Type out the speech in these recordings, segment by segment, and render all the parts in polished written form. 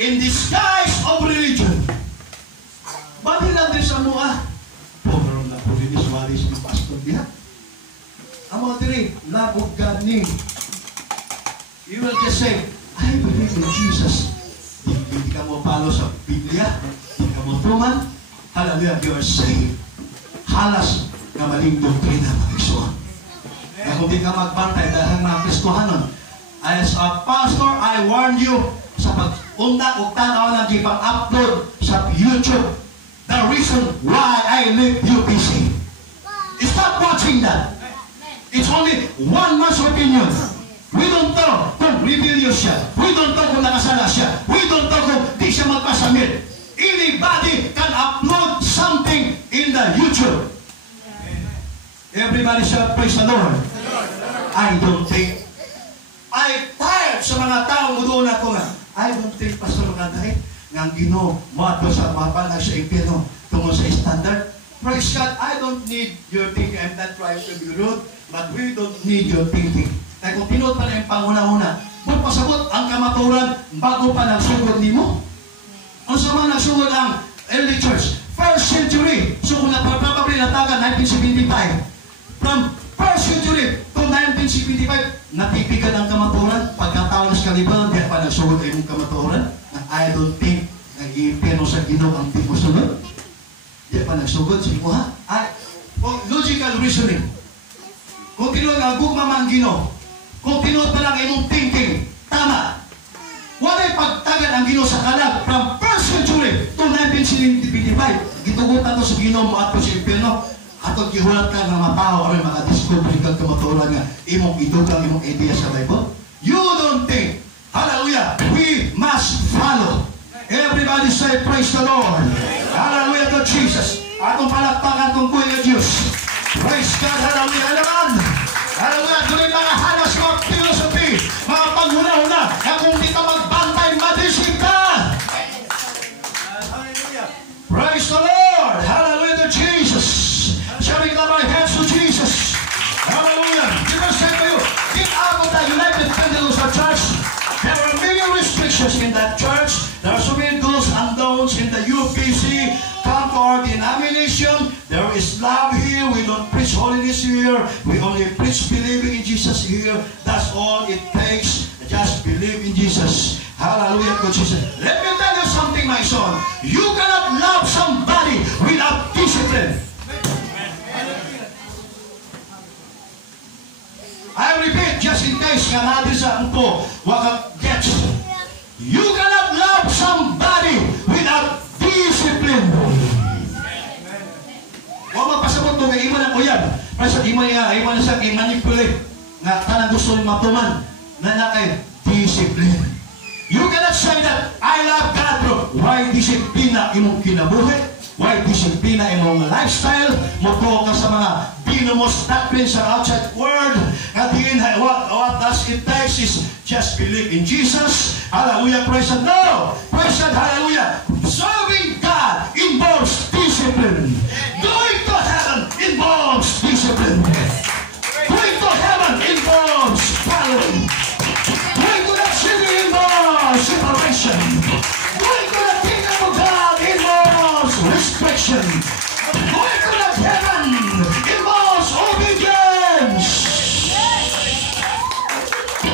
in disguise of religion. Bakit natin sa mga pogrom na pulinis walis ng pastor diha? Amo diri, love of God ni. You will just say, I believe in Jesus. Hindi ka mo palo sa Biblia, hindi ka mo tuman, hallelujah, you are saved. Halas na maling doktrina mag-isuan. Na kung di ka magbantay dahil mga Kristohanon, as a pastor, I warn you, sa pag-unta o tanaw na ipang-upload sa YouTube, the reason why I leave UPC. Stop watching that. It's only one man's opinion. We don't know kung rebellious siya. We don't know kung nakasala siya. We don't know kung di siya magpasamit. Anybody can upload something in the YouTube. Everybody shout, praise the Lord. I don't think. I tired sa mga taong doon ako nga. I don't think, Pastor Magaday, nga Ginoo mo sa mapanag sa impyerno tungkol sa standard. Praise God, I don't need your thinking. I'm not trying to be rude, but we don't need your thinking. Kaya kung pinod pa na yung panguna-una, magpasabot ang kamaturan bago pa nagsugod ni mo. Ang sama nagsugod ang early church, 1st century. So kung probably natagan 1975. From 1st century to 1975, natipigan ang kamaturan. Pagkataon sa kalibutan, di pa nagsugod ay mong kamaturan. I don't think nag-iimpyerno sa Ginoo ang di mo sunod. Di pa nagsugod sa imo ha. Logical reasoning. Kung tinuod ang gugma man Ginoo, kung tinuod pa lang imong thinking, tama. Wala'y pagtagad ang Ginoo sa kalag from 1st century to 1975. Gitugutan to sa Ginoo mo ato sa impyerno. Ato gihulat ka ng mga tao o mga discovery kang kamaturan nga imong idugang imong idea sa Bible. You don't think. Hallelujah. We must follow. Everybody say praise the Lord. Hallelujah to Jesus. Atong palakpakan tong Kuya Diyos. Praise God. Hallelujah. Alaman. Hallelujah. Doon yung mga halas mga philosophy, mga panghuna-huna, na kung di ka magbantay, madisip ka. Hallelujah. Praise the Lord. Hallelujah to Jesus. Shall we clap our hands to Jesus? Hallelujah. Jesus said to you, get out of that United Pentecostal Church. There are many restrictions in that church. There are so many do's and don'ts in the UPC. Come to our denomination. There is love here. We don't preach holiness here. We only preach believing in Jesus here. That's all it takes. Just believe in Jesus. Hallelujah to Jesus. Let me tell you something, my son. You cannot love somebody without discipline. I repeat, just in case nga natin sa po, wakag gets. You cannot love somebody without discipline. Huwag magpasabot ito, may iman ang uyab. Para sa iman na siya, i-manipulate na tanang gusto yung matuman na nakay discipline. You cannot say that, I love God, bro. Why disiplina imong kinabuhi? Why disiplina imong lifestyle? Moto ka sa mga binomos doctrines sa outside world. At the end, what does it take is just believe in Jesus. Hallelujah, praise God. No! Praise God, hallelujah. Serving God involves discipline. Going to heaven involves discipline. Going to heaven involves following. Going to the city involves separation. Going to the kingdom of God involves restriction. Going to the heaven involves obedience.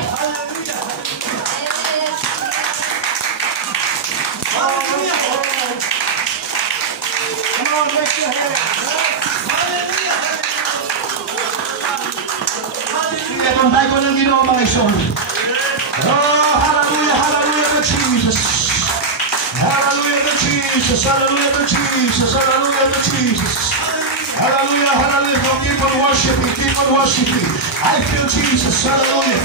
Hallelujah. Hallelujah. Come on, raise your hands. Hallelujah. Hallelujah. Itong Bible ng Ginoo mga ison. Oh, hallelujah, hallelujah to Jesus. Hallelujah to Jesus. Hallelujah to Jesus. Hallelujah to Jesus. Hallelujah, hallelujah. Keep on worshiping. Keep on worshiping. I feel Jesus. Hallelujah.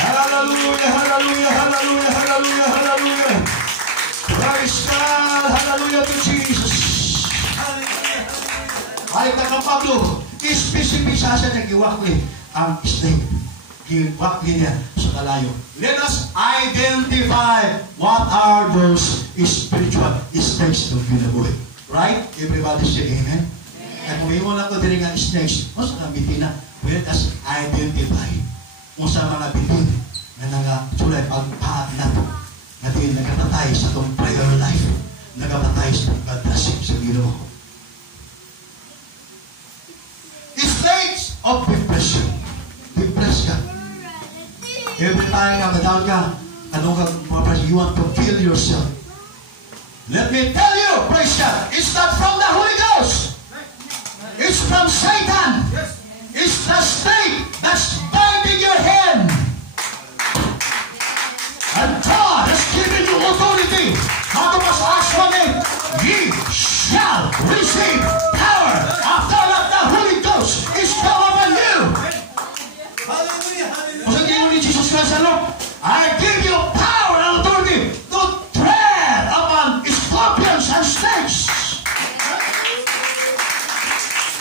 Hallelujah, hallelujah, hallelujah, hallelujah, hallelujah. Praise God. Hallelujah to Jesus. Ay, Kang Pablo, specific sa siya nag-iwakli ang snake. Giwakli niya sa kalayo. Let us identify what are those spiritual snakes ng kinabuhi. Right? Everybody say amen? At kung iwan ako din nga snakes, o sa kamitin na, let us identify kung sa mga bitin na nga tulad pagpaat na na di nagatatay sa itong prayer life, nagatatay sa itong kadasig sa Ginoo. States of depression. Depressed ka. Every time na madal ka, you want to kill yourself. Let me tell you, praise God, it's not from the Holy Ghost. It's from Satan. It's the state that's binding your hand. And God has given you authority. Bago pa sa Acts 1:8, ye shall receive power after that the Holy Ghost is come upon you. Kung sa tingin ni Jesus Christ, I give you power and authority to tread upon scorpions and snakes.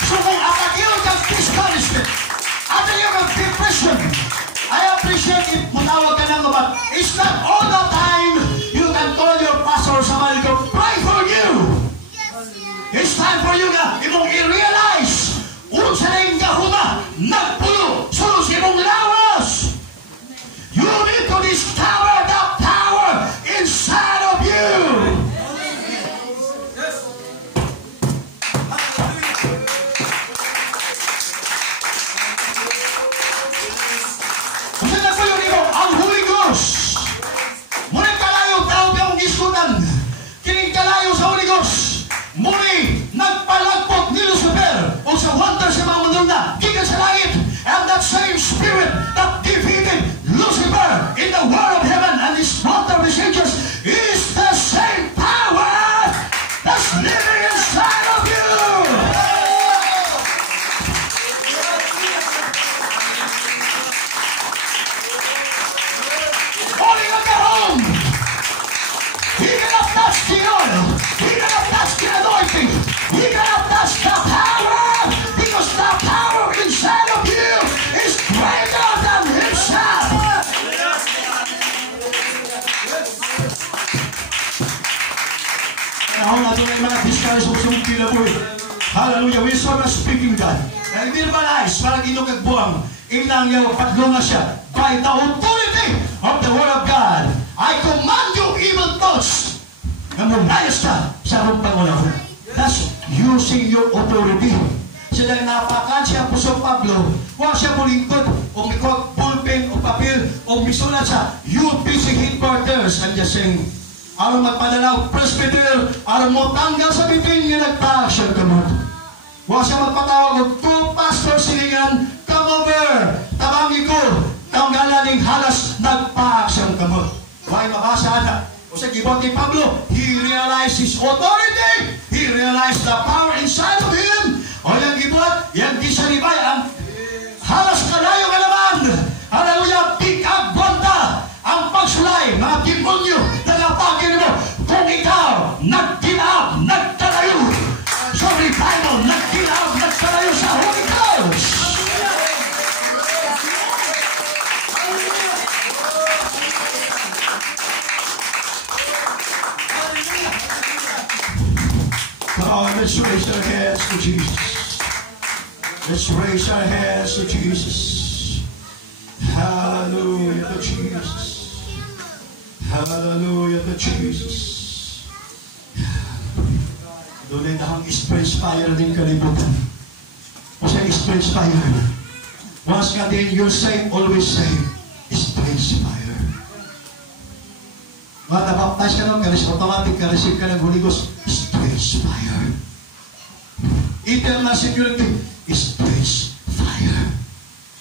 So kung atakil kang discouragement, atakil kang depression, I appreciate it, matawag ka ng but it's not all the time you can call your pastor or somebody to pray for you. It's time for you na imong i-realize unsa na yung gahuma nagpulo sulod sa imong lawas. You need to discover the power inside of you. Kung saan nagpulo nimo ang Holy Ghost, muli kalayo tao kayong isudan, kining kalayo sa Holy Ghost, muli nagpalagpot ni Lucifer o sa wonder sa mga manuna gikan sa langit, and that same spirit that defeated Lucifer in the world of heaven and his wonder messengers is the same power that's living inside of you. Holding up your home, he cannot touch the oil, he cannot touch the anointing, he cannot touch the power, because the power inside of you is greater than himself. Ako na doon ay mga discourage o sumpi na po. Hallelujah. We saw the speaking God. Na i-verbalize, parang inong ilang yung patlunga siya. By the authority of the Word of God, I command you evil thoughts na mulayas ka sa rumpang ulang. That's using your authority. Sila napakan siya po sa Pablo, huwag siya mulingkod o may ballpen o papel o misulat siya, you busy headquarters, and just saying, alam magpadalaw, presbyter, alam mo tanggal sa bitin niya nagpa-action ka mo. Huwag siya magpatawag o two pastor silingan, come over, tabangi ko, tanggalan ng halas, nagpa-action ka mo. Huwag mabasa ata. O sa gibot ni Pablo, he realized his authority, he realized the power inside of him. O yung gibot, yung gisalibay, ang halas kalayo ka naman. Hallelujah, pick up banda, ang pagsulay, mga demonyo, nagapagin mo, kung ikaw, nag-give-up, nagtalayo, so revival, nag-give-up, nagtalayo sa Holy Ghost. Oh, let's raise our hands to Jesus. Let's raise our hands to Jesus. Hallelujah to Jesus. Hallelujah to Jesus. Doon ay nahang experience fire din kalibutan. O sa experience fire. Once ka din, you're saved, always saved. Experience fire. Mga nabaptize ka nun, automatic ka, receive ka ng Holy Ghost. Experience fire. Eternal security. Experience fire.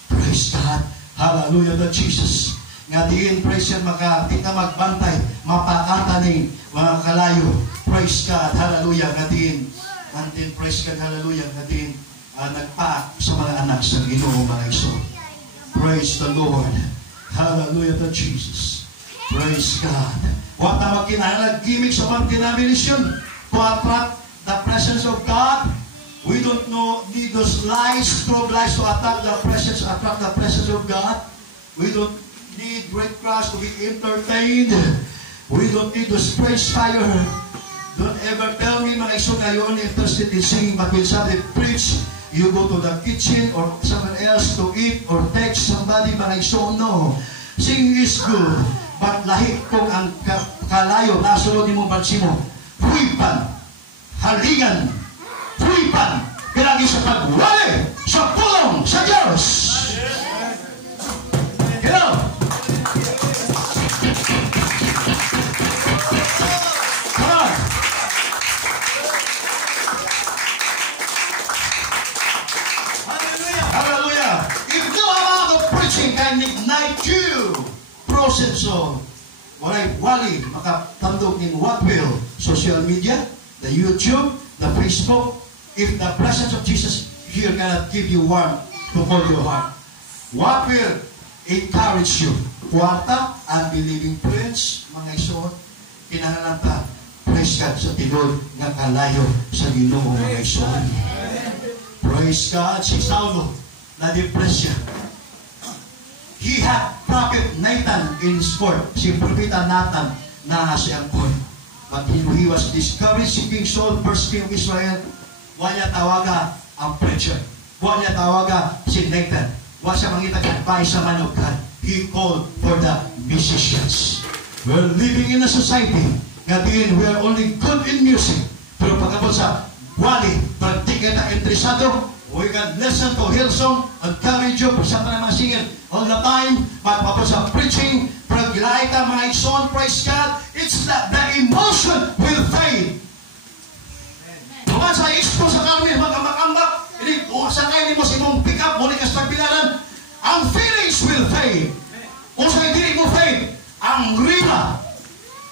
Praise God. Hallelujah to Jesus. Nga diin, praise yan, di ka magbantay, mapakata ni mga kalayo. Praise God, hallelujah, nga diin. Nga diin, praise God, hallelujah, nga diin, nagpaak sa mga anak sa Ginoo mga iso. Praise the Lord. Hallelujah to Jesus. Praise God. Huwag na magkinahanglan, gimmick sa mga denomination to attract the presence of God. We don't need those lies, strobe lies to attract the presence of God. We don't need great crowds to be entertained. We don't need to praise fire. Don't ever tell me, mga iso na you're only interested in singing, but when somebody preach, you go to the kitchen or someone else to eat or text somebody, mga iso, no. Singing is good, but lahi kung ang kalayo, nasunod ni mo bansi mo, huipan, halingan, huipan, pinagi sa pagwali, sa pulong, sa Diyos. Hello? Come on. Hallelujah. If no amount of preaching can ignite you, process of walay wali makatandog ni what will social media, the YouTube, the Facebook, if the presence of Jesus here cannot give you warmth to hold your heart, what will encourage you? Kwarta, unbelieving friends, mga ison, kinahanglan ta, praise God sa tinod nga kalayo sa Ginoo, mga ison. Praise God, si Saulo, na-depress siya. He had prophet Nathan in his court. Si propeta Nathan na siyang court. But he was discouraged si King Saul, first king of Israel. Wala tawaga ang preacher. Wala tawaga si Nathan. Wala siya mangitag advice sa man of God. He called for the musicians. We're living in a society nga diin we are only good in music. Pero pagkabot sa wali, pag di kita interesado, we can listen to Hillsong and encourage you, sa mga singer all the time, pagpapot sa preaching, pag gilaita mga ison, praise God, it's the emotion will fade. Kung sa expo sa kami, mag-ambak-ambak, sa kayo mo sa imong pick up, muli ka sa pagpilaran, ang feelings will fade. Kung sa hindi mo fade, ang rima,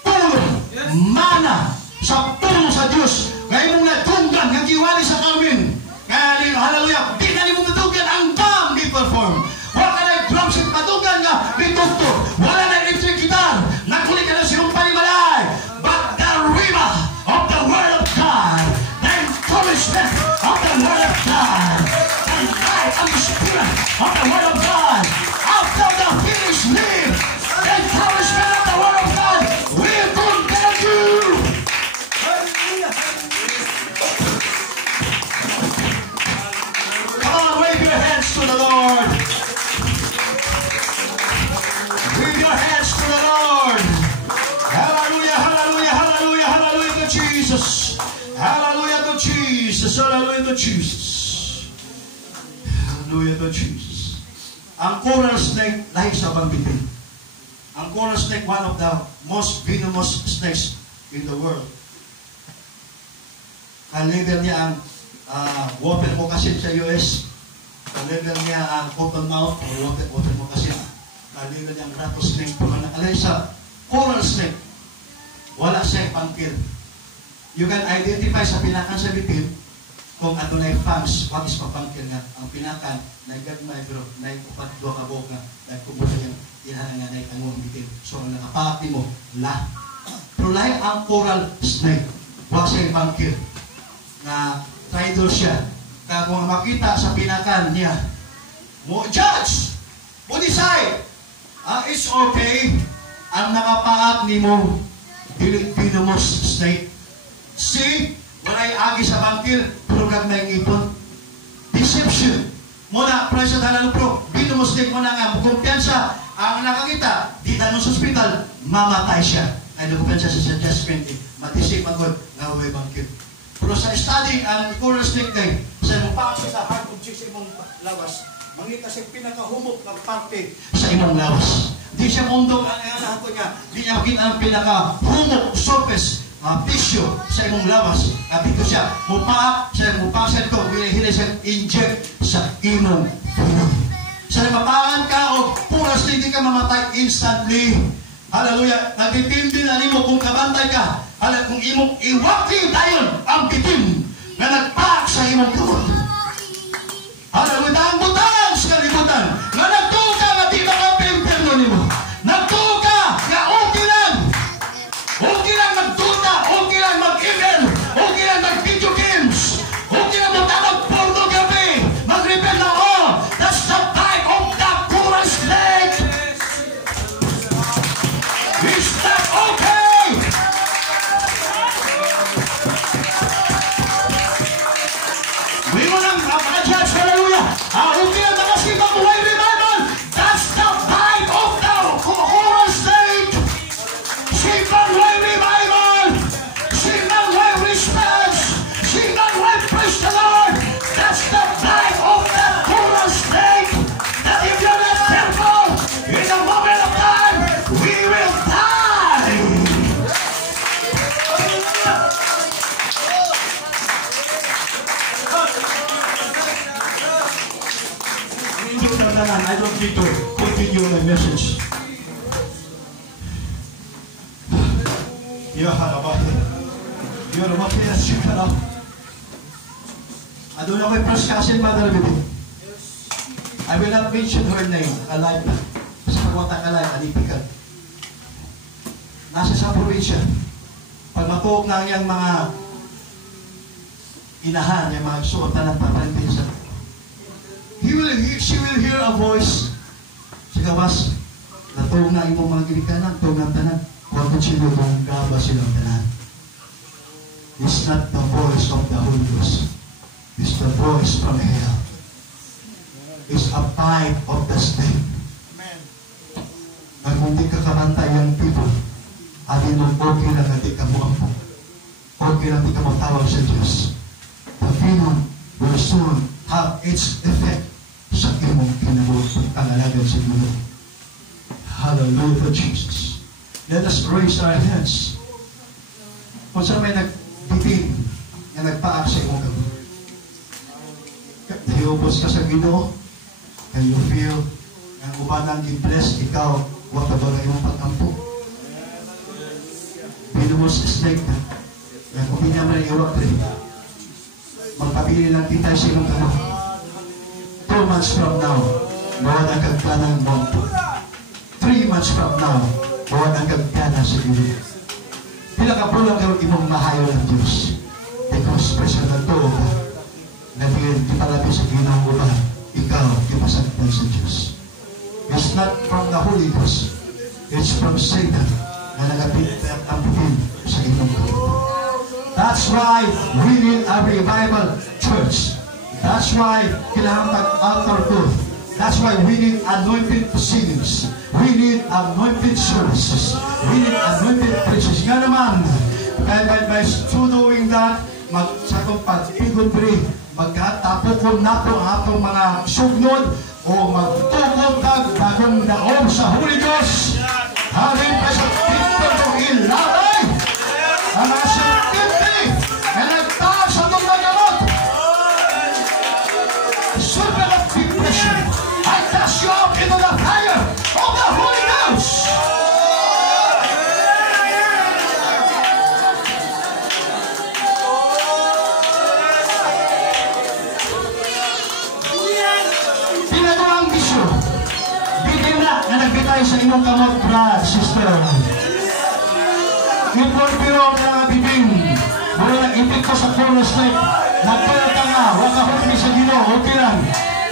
tulong, mana, sa tulong sa Diyos, ngayon mong natunggan, nga giwali sa kami, ngayon, hallelujah, di na mo natugan, ang dam di-perform. Wala na yung drum set matugan nga, ditugto. Wala na yung electric guitar, nakuli ka na siyong panimalay. But the rima of the Word of God, the encouragement of the Word of God, the light of the Spirit of the Word of God, after the finish live, the encouragement of the Word of God will compel you. Come on, wave your hands to the Lord. Wave your hands to the Lord. Hallelujah, hallelujah, hallelujah, hallelujah to Jesus. Hallelujah to Jesus. Hallelujah to Jesus. Hallelujah to Jesus. Ang coral snake, lahi sa bangbitin. Ang coral snake, one of the most venomous snakes in the world. Ka-level niya ang water moccasin sa US. Ka-level niya ang cottonmouth o water moccasin. Ka-level niya ang rattlesnake. Alay sa coral snake, wala siyang pangkil. You can identify sa pinakan sa bitin kung ano na yung fangs, what is papangkil nga. Ang pinakan, naigagmay pero naikupat doon ka boka, nagkumuha yung ilahan nga naitango ang bitin. So, ang nakapati mo, la. Pero lahi ang coral snake, wala siyang pangkil. Na traitor siya. Kaya kung makita sa pinakan niya, mo judge, mo decide, it's okay, ang nakapaat ni mo, venomous snake. See, walay agi sa bangkil, pero gagmay ngipon. Deception. Muna, presyo talang pro, venomous snake mo na nga, kumpiyansa, ang nakakita, di tanong sa hospital, mamatay siya. Ay, kumpiyansa sa judgment, matisip ang God, nga walay bangkil. Pero sa study, ang coral snake day, sa imong pasok sa heart of Jesus imong lawas, mangita siya pinakahumok ng parte sa imong lawas. Di siya mundog ang alahan ko niya, di niya makita ang pinakahumok surface, tissue sa imong lawas. At dito siya, mupaak, sa mupasad ko, hili siya inject sa imong puno. Sa mapakan ka o coral snake, di ka mamatay instantly. Hallelujah. Nagtitindi na nimo kung kabantay ka. Hallelujah. Kung imong iwaki dayon ang bitin na nagpaak sa imong tuhod. Hallelujah. Ang butang sa kalibutan na nagtuka na di makapimperno nimo. Nagtuka nga okay lang. Okay lang magtuta. Okay lang mag-email. Okay lang mag-video games. Okay lang mag-pornography. Mag-repel na that's the type of the coral snake. Is that okay? We mo lang, judge, hallelujah. Okay lang message. You're about to ask you ka. Adun ako'y first cousin, Mother Bibi. I will not mention her name, alive na. Kasi pagwata ka lang, alipikan. Nasa sa probinsya. Pag matuok na niyang mga inahan, yung mga suotan ng paparintinsa. She will hear a voice. Sigawas, natuog na imong mga ginikanan, tuog ng tanan. Huwag kong sinubong gaba silang tanan. It's not the voice of the Holy Ghost. It's the voice from hell. It's a pipe of the snake. At kung di ka kabantay yung people, alin mong okay lang na di ka muampo. Okay lang di ka matawag sa Diyos. The venom will soon have its effect sa imong kinabuhi pangalagan sa Diyos. Hallelujah, Jesus. Let us raise our hands. Kung saan may nagtitin na nagpaak sa imong gabi. Hiubos ka sa Ginoo, and you feel ang ubanang i-bless ikaw, wata ba na imong pag-ampo. Binumos snake na. Kung hindi naman iwak rin. Magpabili lang kita sa imong gabi. 2 months from now, mawad ang kagkanang monto. 3 months from now, mawad ang kagkana sa Ginoo. Pila ka pulang kayo imong mahayo ng Diyos. Because personal to ka. Nabigyan kitalabi sa Ginoo ba, ikaw ipasagdan sa Diyos. It's not from the Holy Ghost. It's from Satan na nagapit at amputin sa inyong kapito. That's why we need a revival church. That's why kailangan mag-altar call. That's why we need anointed singings. We need anointed services. We need anointed preachers. Nga naman, by doing that, sa itong pag-igod rin, magkatapokon na po ang atong mga sugnod o magtukod na bagong daon sa Holy Ghost. Halin pa sa pinto ng ilabay ang mga sirkiti na nagtaas sa itong magamot. Super of depression, I cast you out into the fire of the Holy Ghost. Nagbitay sa inyong kamot, brad, sister. Impulpiro ang mga bibing. Mula nag-ipit ko sa cornerstone. Nagpala ka nga, wag ka huli sa Ginoo, okay lang.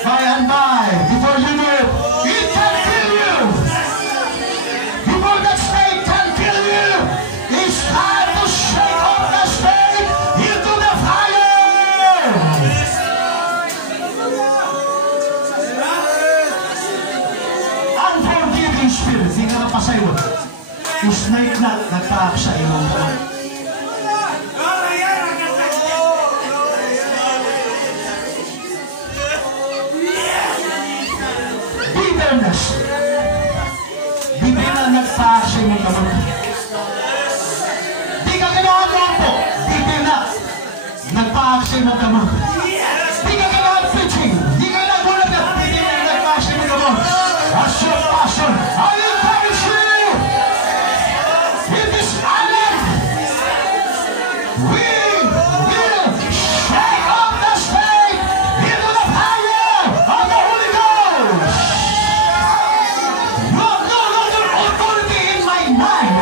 By and by, before you know it, it can kill you. Before that snake can kill you, it's time to shake off the snake into the fire. Unforgiving spirit, di ka napasayo. Snake na nagpaak sa imong ka. Bitterness. Bibig na nagpaak sa imong ka. Di ka kailangan mo po. Bibig na nagpaak sa imong ka. Di ka kailangan preaching. Di ka kailangan bulag na. Bibig na nagpaak sa imong ka. As your passion, I encourage you. In this island, we will shake off the snake into the fire of the Holy Ghost. You have no longer authority in my mind.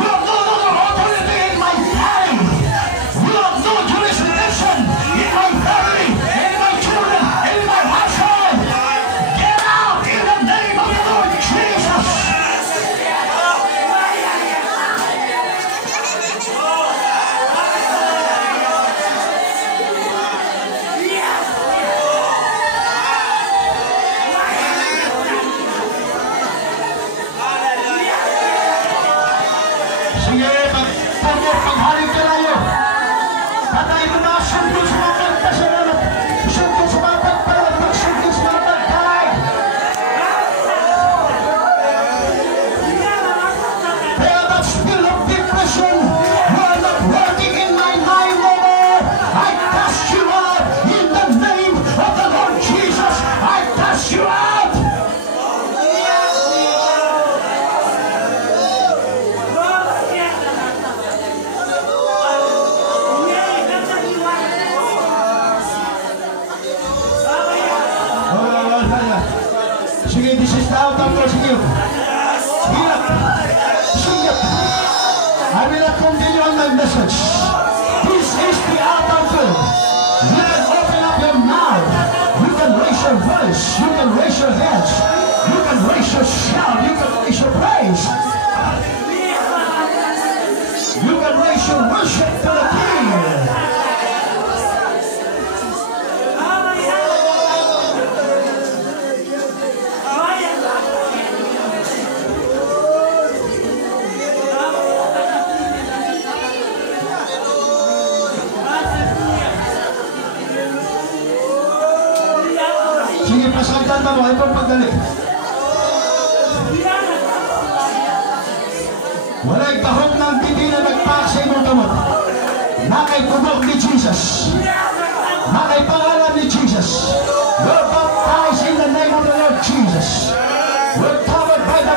You have no longer authority in my body. You have no jurisdiction in my body. I will not continue on my message. This is the altar field. You can open up your mouth. You can raise your voice. You can raise your hands. You can raise your shout. You can raise your praise. You can raise your worship to the King. Sige, pasagdan mo. Ay pagpadali. Wala'y kahok ng titi na nagpaksa imong kamot. Nakay kubok ni Jesus. Nakay pangalan ni Jesus. We're baptized in the name of the Lord Jesus. We're covered by the